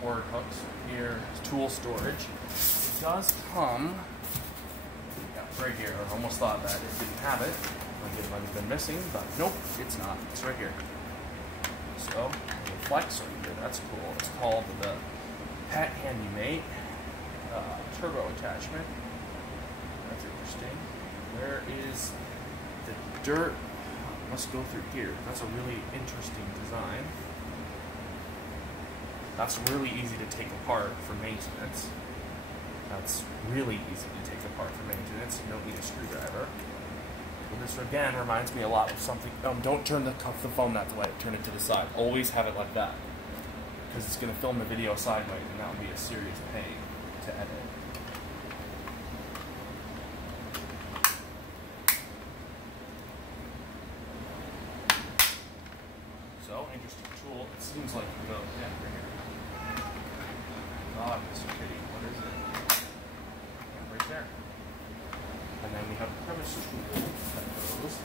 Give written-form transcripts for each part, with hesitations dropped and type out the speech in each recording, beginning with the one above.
cord hooks. Here is tool storage. It does come, yeah, right here. I almost thought that it didn't have it. Like it might have been missing, but nope, it's not. It's right here. So, the flex right here, that's cool. It's called the Pet Handymate turbo attachment. That's interesting. Where is the dirt? Must go through here. That's a really interesting design. That's really easy to take apart for maintenance. That's really easy to take apart for maintenance. You don't need a screwdriver. Well, this again reminds me a lot of something. Don't turn the phone that way. Turn it to the side. Always have it like that, because it's going to film the video sideways, and that will be a serious pain to edit. So, interesting tool. It seems like you go, yeah, right here. God, this is pretty. What is it? Yeah, right there. And then we have a crevice tool that goes.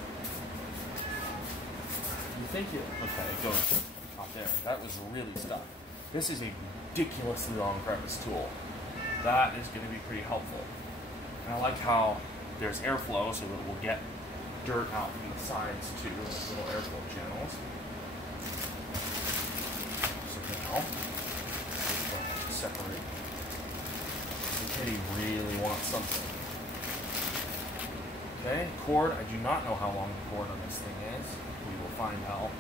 You think okay, it goes up there. That was really stuck. This is a ridiculously long crevice tool. That is going to be pretty helpful. And I like how there's airflow, so that we'll get dirt out from the sides too, like little airflow channels. So now, separate. The kitty really wants something. Okay, cord. I do not know how long the cord on this thing is. We will find out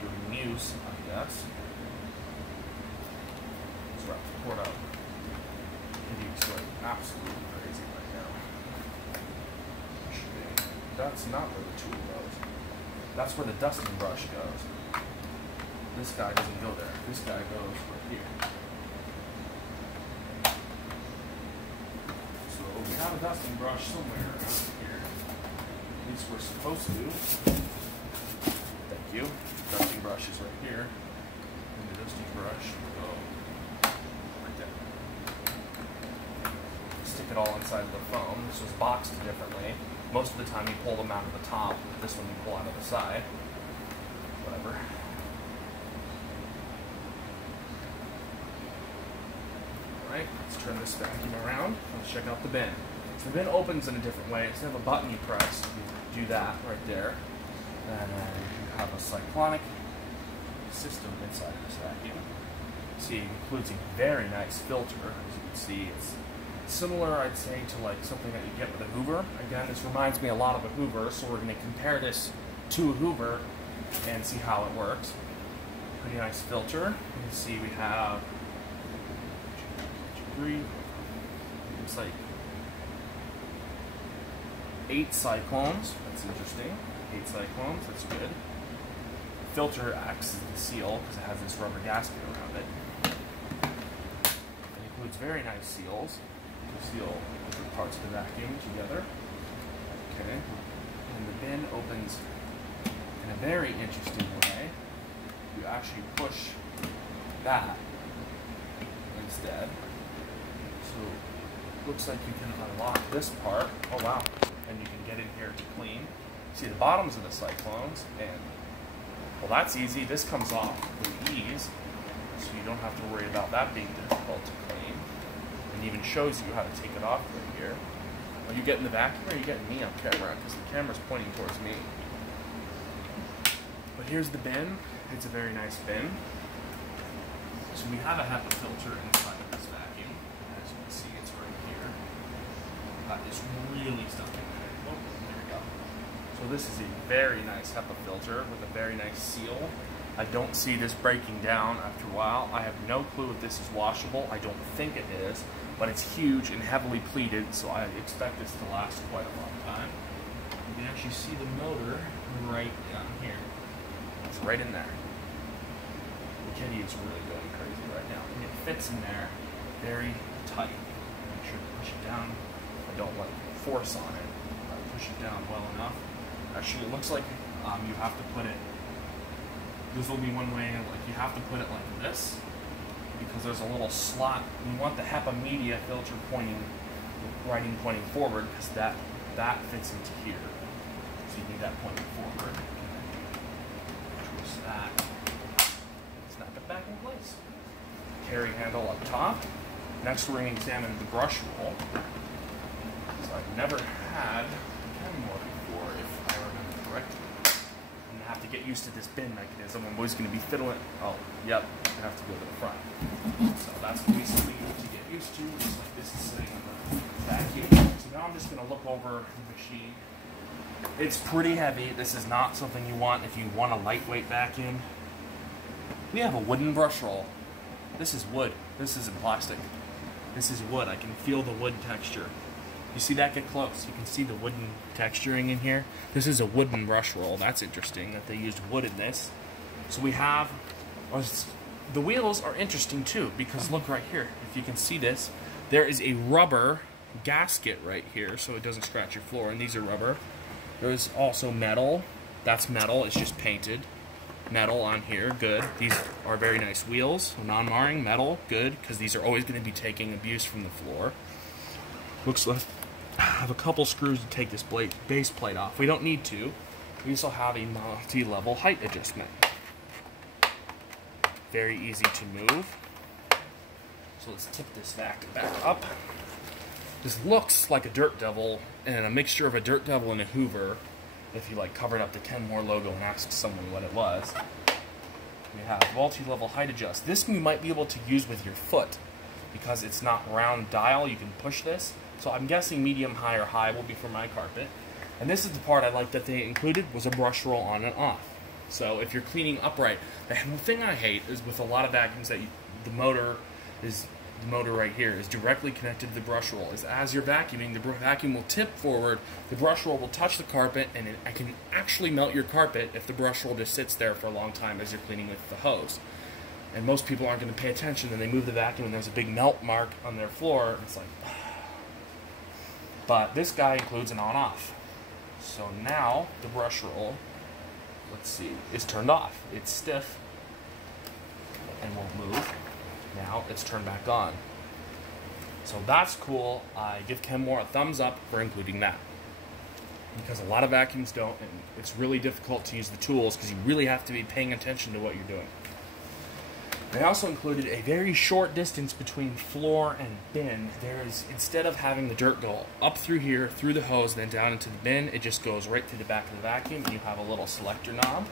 during use, I guess. Let's wrap the cord up. Kitty's going absolutely crazy right now. That's not where the tool goes. That's where the dusting brush goes. This guy doesn't go there. This guy goes right here. So we have a dusting brush somewhere around here. At least we're supposed to. Thank you. Dusting brush is right here. And the dusting brush will go right there. Stick it all inside of the foam. This was boxed differently. Most of the time you pull them out of the top. This one you pull out of the side. Whatever. Alright, let's turn this vacuum around. Let's check out the bin. So the bin opens in a different way. Instead of a button you press, you do that right there. And then you have a cyclonic system inside this vacuum. See, it includes a very nice filter. As you can see, it's similar, I'd say, to like something that you get with a Hoover. Again, this reminds me a lot of a Hoover, so we're going to compare this to a Hoover and see how it works. Pretty nice filter. You can see we have looks like 8 cyclones. That's interesting. 8 cyclones. That's good. The filter acts as the seal because it has this rubber gasket around it. It includes very nice seals to seal different parts of the vacuum together. Okay. And the bin opens in a very interesting way. You actually push that instead. So it looks like you can unlock this part. Oh wow. And you can get in here to clean. See the bottoms of the cyclones, and well, that's easy. This comes off with ease, so you don't have to worry about that being difficult to clean. And even shows you how to take it off right here. Are you getting the vacuum, or are you getting me on camera? Because the camera's pointing towards me. But here's the bin. It's a very nice bin. So we have a HEPA filter inside of this vacuum. As you can see, it's right here. That is really stuck in there. Oh, there we go. So this is a very nice HEPA filter with a very nice seal. I don't see this breaking down after a while. I have no clue if this is washable. I don't think it is, but it's huge and heavily pleated, so I expect this to last quite a long time. You can actually see the motor right down here. It's right in there. The kitty is really going crazy right now. And it fits in there very tight. Make sure to push it down. I don't like force on it. I push it down well enough. Actually, it looks like you have to put it. This will be one way. Like you have to put it like this because there's a little slot. You want the HEPA media filter writing pointing forward because that fits into here. So you need that pointing forward. Twist that. Snap it back in place. carry handle up top. Next, we're going to examine the brush roll. So I've never had Kenmore before, if I remember correctly. I'm going to have to get used to this bin mechanism. I'm always going to be fiddling. Oh, yep, I have to go to the front. So that's going to be something you have to get used to, just like this is sitting on the vacuum. So now I'm just going to look over the machine. It's pretty heavy. This is not something you want if you want a lightweight vacuum. We have a wooden brush roll. This is wood. This isn't plastic. This is wood. I can feel the wood texture. You see that? Get close. You can see the wooden texturing in here. This is a wooden brush roll. That's interesting that they used wood in this. So we have... the wheels are interesting too, because look right here. If you can see this, there is a rubber gasket right here so it doesn't scratch your floor, and these are rubber. There's also metal. That's metal. It's just painted. Metal on here. Good. These are very nice wheels. Non-marring. Metal. Good. Because these are always going to be taking abuse from the floor. Looks like I have a couple screws to take this base plate off. We don't need to. We also have a multi-level height adjustment. Very easy to move. So let's tip this back up. This looks like a Dirt Devil and a mixture of a Dirt Devil and a Hoover. If you like covered up the Kenmore logo and asked someone what it was. We have multi-level height adjust. This you might be able to use with your foot because it's not round dial. You can push this. So I'm guessing medium, high, or high will be for my carpet. And this is the part I like that they included was a brush roll on and off. So if you're cleaning upright, the thing I hate is with a lot of vacuums that the motor right here is directly connected to the brush roll. Is as you're vacuuming, the vacuum will tip forward, the brush roll will touch the carpet, and it can actually melt your carpet if the brush roll just sits there for a long time as you're cleaning with the hose. And most people aren't going to pay attention, and they move the vacuum, and there's a big melt mark on their floor. And it's like, but this guy includes an on-off. So now the brush roll, let's see, is turned off. It's stiff and won't move. Now it's turned back on. So that's cool. I give Kenmore a thumbs up for including that. Because a lot of vacuums don't, and it's really difficult to use the tools because you really have to be paying attention to what you're doing. They also included a very short distance between floor and bin. There is, instead of having the dirt go up through here, through the hose, then down into the bin, it just goes right through the back of the vacuum, and you have a little selector knob.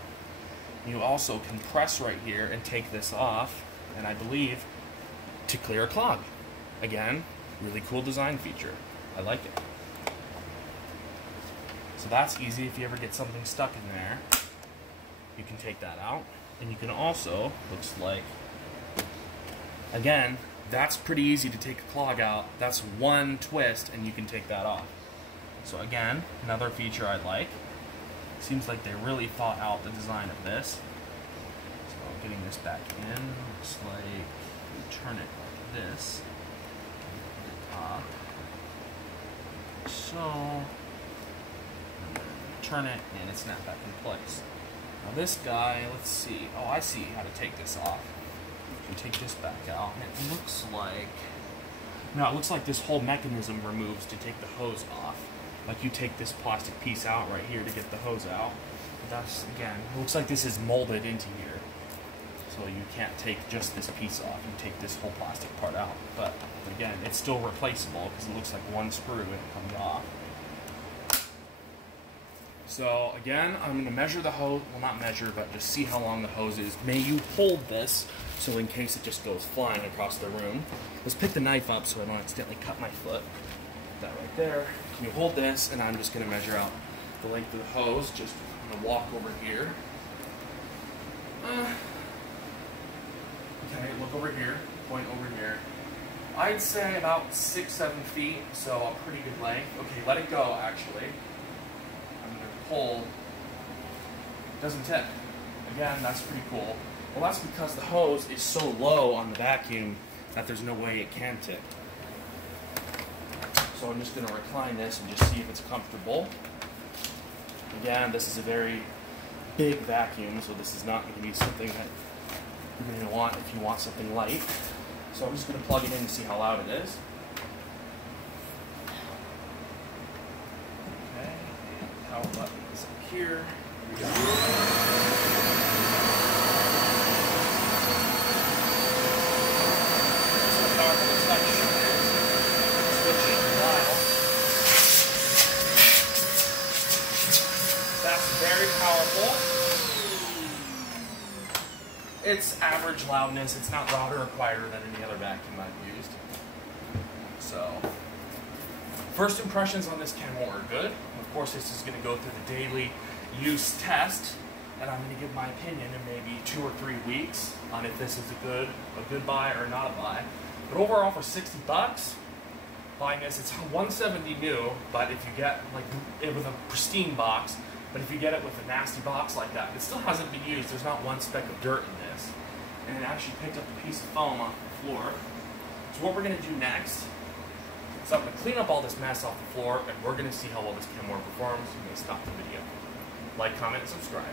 You also can press right here and take this off, and I believe to clear a clog. Again, really cool design feature. I like it. So that's easy. If you ever get something stuck in there, you can take that out. And you can also, looks like, again, that's pretty easy to take a clog out. That's one twist and you can take that off. So again, another feature I like. Seems like they really thought out the design of this. So getting this back in, looks like you turn it like this. So, and then turn it and it snaps back in place. Now this guy, let's see. Oh, I see how to take this off. You take this back out, and it looks like... No, it looks like this whole mechanism removes to take the hose off. Like you take this plastic piece out right here to get the hose out. But that's, again, it looks like this is molded into here. So you can't take just this piece off. You take this whole plastic part out. But again, it's still replaceable because it looks like one screw and it comes off. So again, I'm going to measure the hose. Well, not measure, but just see how long the hose is. May you hold this so in case it just goes flying across the room. Let's pick the knife up so I don't accidentally cut my foot. Put that right there. Can you hold this? And I'm just going to measure out the length of the hose. Just I'm going to walk over here. Okay, look over here. Point over here. I'd say about 6-7 feet, so a pretty good length. Okay, let it go, actually. I'm going to pull. Doesn't tip. Again, that's pretty cool. Well, that's because the hose is so low on the vacuum that there's no way it can tip. So I'm just going to recline this and just see if it's comfortable. Again, this is a very big vacuum, so this is not going to be something that you're going to want if you want something light. So I'm just going to plug it in and see how loud it is. Okay, and power button is up here. Here we go. It's average loudness. It's not louder or quieter than any other vacuum I've used. So, first impressions on this Kenmore are good. Of course, this is going to go through the daily use test, and I'm going to give my opinion in maybe 2 or 3 weeks on if this is a good buy or not a buy. But overall, for 60 bucks, buying this, it's 170 new, but if you get like it with a pristine box, but if you get it with a nasty box like that, it still hasn't been used. There's not one speck of dirt in this. And it actually picked up a piece of foam off the floor. So what we're going to do next is I'm going to clean up all this mess off the floor, and we're going to see how well this Kenmore performs. You may stop the video. Like, comment, and subscribe.